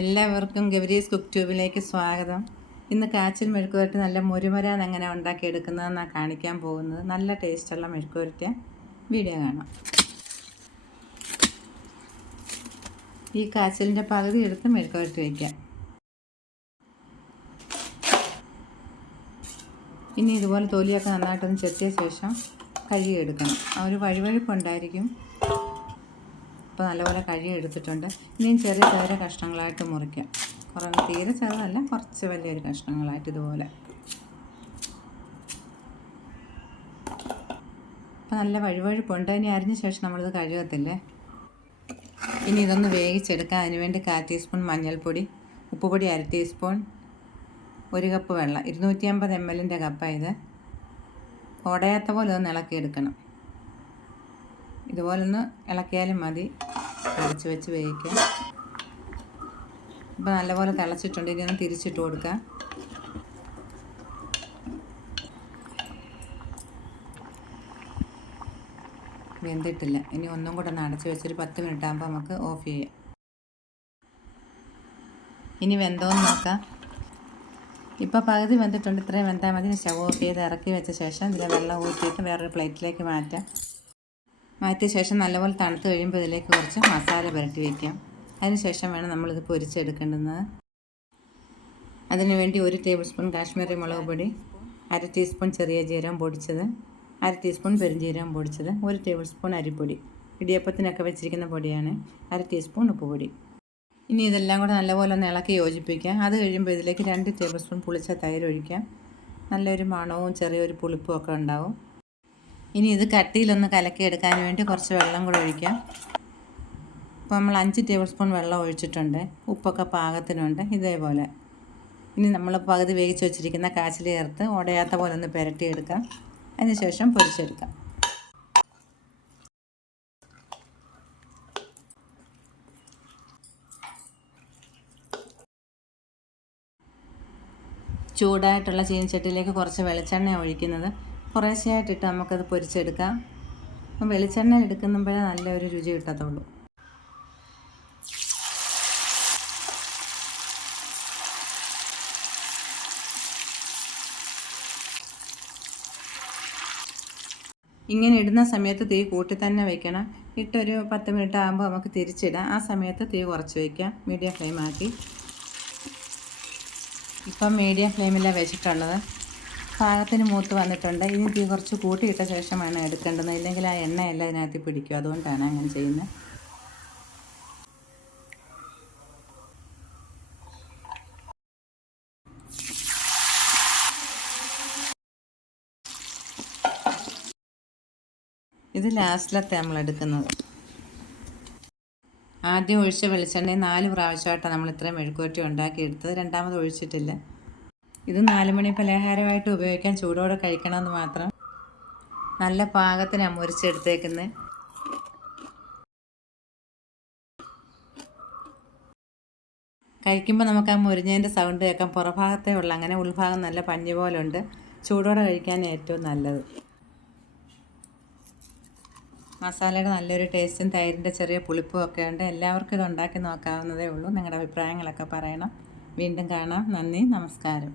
എല്ലാവർക്കും ഗൗരീസ് കുക്ക് ട്യൂബിലേക്ക് സ്വാഗതം. ഇന്ന് കാച്ചിൽ മെഴുക്കുവരട്ടി നല്ല മുരുമുരാന്ന് എങ്ങനെ ഉണ്ടാക്കിയെടുക്കുന്നതെന്നാണ് കാണിക്കാൻ പോകുന്നത്. നല്ല ടേസ്റ്റുള്ള മെഴുക്കുവരട്ടി വീഡിയോ കാണാം. ഈ കാച്ചിലിൻ്റെ പകുതി എടുത്ത് മെഴുക്കുവരട്ടി വയ്ക്കാം. ഇനി ഇതുപോലെ തൊലിയൊക്കെ നന്നായിട്ടൊന്ന് ചെത്തിയ ശേഷം കഴുകിയെടുക്കണം. ആ ഒരു വഴുവഴുപ്പുണ്ടായിരിക്കും. ഇപ്പോൾ നല്ലപോലെ കഴുകിയെടുത്തിട്ടുണ്ട്. ഇനിയും ചെറിയ ചെറിയ കഷ്ണങ്ങളായിട്ട് മുറിക്കാം. തീരെ ചെറുതല്ല, കുറച്ച് വലിയൊരു കഷ്ണങ്ങളായിട്ട് ഇതുപോലെ. ഇപ്പോൾ നല്ല വഴുവഴുപ്പുണ്ട്. ഇനി അരിഞ്ഞ ശേഷം നമ്മളിത് കഴുകത്തില്ലേ. ഇനി ഇതൊന്ന് വേവിച്ചെടുക്കാം. അതിനുവേണ്ടി 1/4 ടീസ്പൂൺ മഞ്ഞൾപ്പൊടി, ഉപ്പുപൊടി 1/2 ടീസ്പൂൺ, 1 കപ്പ് വെള്ളം, 250 ml കപ്പാണ് ഇത്. ഉടയാത്ത പോലെ ഒന്ന് ഇളക്കിയെടുക്കണം. ഇതുപോലൊന്ന് ഇളക്കിയാലും മതി. അടച്ച് വെച്ച് വേവിക്കാം. ഇപ്പോൾ നല്ലപോലെ തിളച്ചിട്ടുണ്ട്. ഇനി ഒന്ന് തിരിച്ചിട്ട് കൊടുക്കാം. വെന്തിട്ടില്ല. ഇനി ഒന്നും കൂടെ ഒന്ന് അടച്ച് വെച്ചൊരു 10 മിനിറ്റ് ആകുമ്പോൾ നമുക്ക് ഓഫ് ചെയ്യാം. ഇനി വെന്തോന്ന് നോക്കാം. ഇപ്പോൾ പകുതി വെന്തിട്ടുണ്ട്. ഇത്രയും വെന്താൽ മതി. സ്റ്റവ് ഓഫ് ചെയ്ത് ഇറക്കി വെച്ച ശേഷം ഇതിലെ വെള്ളം ഊറ്റിയിട്ട് വേറൊരു പ്ലേറ്റിലേക്ക് മാറ്റിയ ശേഷം നല്ലപോലെ തണുത്ത് കഴിയുമ്പോൾ ഇതിലേക്ക് കുറച്ച് മസാല പുരട്ടി വയ്ക്കാം. അതിനുശേഷം വേണം നമ്മളിത് പൊരിച്ചെടുക്കേണ്ടുന്നത്. അതിനുവേണ്ടി 1 ടേബിൾ സ്പൂൺ കാശ്മീരി മുളക് പൊടി, 1/2 ടീസ്പൂൺ ചെറിയ ജീരകം പൊടിച്ചത്, 1/2 ടീസ്പൂൺ പെരുംജീരകം പൊടിച്ചത്, 1 ടേബിൾ സ്പൂൺ അരിപ്പൊടി, ഇടിയപ്പത്തിനൊക്കെ വെച്ചിരിക്കുന്ന പൊടിയാണ്, 1/2 ടീസ്പൂൺ ഉപ്പുപൊടി. ഇനി ഇതെല്ലാം കൂടെ നല്ലപോലെ ഒന്ന് ഇളക്കി യോജിപ്പിക്കാം. അത് കഴിയുമ്പോൾ ഇതിലേക്ക് 2 ടേബിൾ സ്പൂൺ പുളിച്ച തൈര് ഒഴിക്കാം. നല്ലൊരു മണവും ചെറിയൊരു പുളിപ്പും ഒക്കെ ഉണ്ടാവും. ഇനി ഇത് കട്ടിയിലൊന്ന് കലക്കിയെടുക്കാൻ വേണ്ടി കുറച്ച് വെള്ളം കൂടെ ഒഴിക്കാം. ഇപ്പോൾ നമ്മൾ 5 ടേബിൾ സ്പൂൺ വെള്ളം ഒഴിച്ചിട്ടുണ്ട്. ഉപ്പൊക്കെ പാകത്തിനുണ്ട്. ഇതേപോലെ ഇനി നമ്മൾ പകുതി വേവിച്ച് വെച്ചിരിക്കുന്ന കാച്ചിൽ ചേർത്ത് ഉടയാത്ത പോലെ ഒന്ന് പുരട്ടിയെടുക്കാം. അതിനുശേഷം പൊരിച്ചെടുക്കാം. ചൂടായിട്ടുള്ള ചീനച്ചട്ടിയിലേക്ക് കുറച്ച് വെളിച്ചെണ്ണ ഒഴിക്കുന്നത്. കുറേശ്ശെയായിട്ടിട്ട് നമുക്കത് പൊരിച്ചെടുക്കാം. അപ്പം വെളിച്ചെണ്ണ എടുക്കുമ്പോഴേ നല്ലൊരു രുചി കിട്ടത്തുള്ളൂ. ഇങ്ങനെ ഇടുന്ന സമയത്ത് തീ കൂട്ടി തന്നെ വയ്ക്കണം. ഇട്ടൊരു 10 മിനിറ്റ് ആകുമ്പോൾ നമുക്ക് തിരിച്ചിടാം. ആ സമയത്ത് തീ കുറച്ച് വയ്ക്കാം. മീഡിയം ഫ്ലെയിം ആക്കി. ഇപ്പം മീഡിയം ഫ്ലെയിമിലാണ് വെച്ചിട്ടുള്ളത്. പാകത്തിന് മൂത്ത് വന്നിട്ടുണ്ട്. ഇനി തീ കുറച്ച് കൂട്ടിയിട്ട ശേഷമാണ് എടുക്കേണ്ടത്. ഇല്ലെങ്കിൽ ആ എണ്ണയെല്ലാം ഇതിനകത്ത് പിടിക്കും. അതുകൊണ്ടാണ് അങ്ങനെ ചെയ്യുന്നത്. ഇത് ലാസ്റ്റിലത്തെ നമ്മൾ എടുക്കുന്നത്. ആദ്യം ഒഴിച്ച വെളിച്ചെണ്ണ 4 പ്രാവശ്യമായിട്ടാണ് നമ്മൾ ഇത്രയും മെഴുക്കുവരട്ടി ഉണ്ടാക്കിയെടുത്തത്. രണ്ടാമത് ഒഴിച്ചിട്ടില്ല. ഇത് 4 മണി പലഹാരമായിട്ട് ഉപയോഗിക്കാൻ, ചൂടോടെ കഴിക്കണമെന്ന് മാത്രം. നല്ല പാകത്തിനാണ് മുറിച്ചെടുത്തേക്കുന്നത്. കഴിക്കുമ്പോൾ നമുക്ക് ആ മുരിഞ്ഞതിൻ്റെ സൗണ്ട് കേൾക്കാം. പുറഭാഗത്തേ ഉള്ളൂ. അങ്ങനെ ഉൾഭാഗം നല്ല പഞ്ഞി പോലെ ഉണ്ട്. ചൂടോടെ കഴിക്കാൻ ഏറ്റവും നല്ലത്. മസാലയുടെ നല്ലൊരു ടേസ്റ്റും തൈരിൻ്റെ ചെറിയ പുളിപ്പും ഒക്കെ ഉണ്ട്. എല്ലാവർക്കും ഇത് ഉണ്ടാക്കി നോക്കാവുന്നതേ ഉള്ളൂ. നിങ്ങളുടെ അഭിപ്രായങ്ങളൊക്കെ പറയണം. വീണ്ടും കാണാം. നന്ദി, നമസ്കാരം.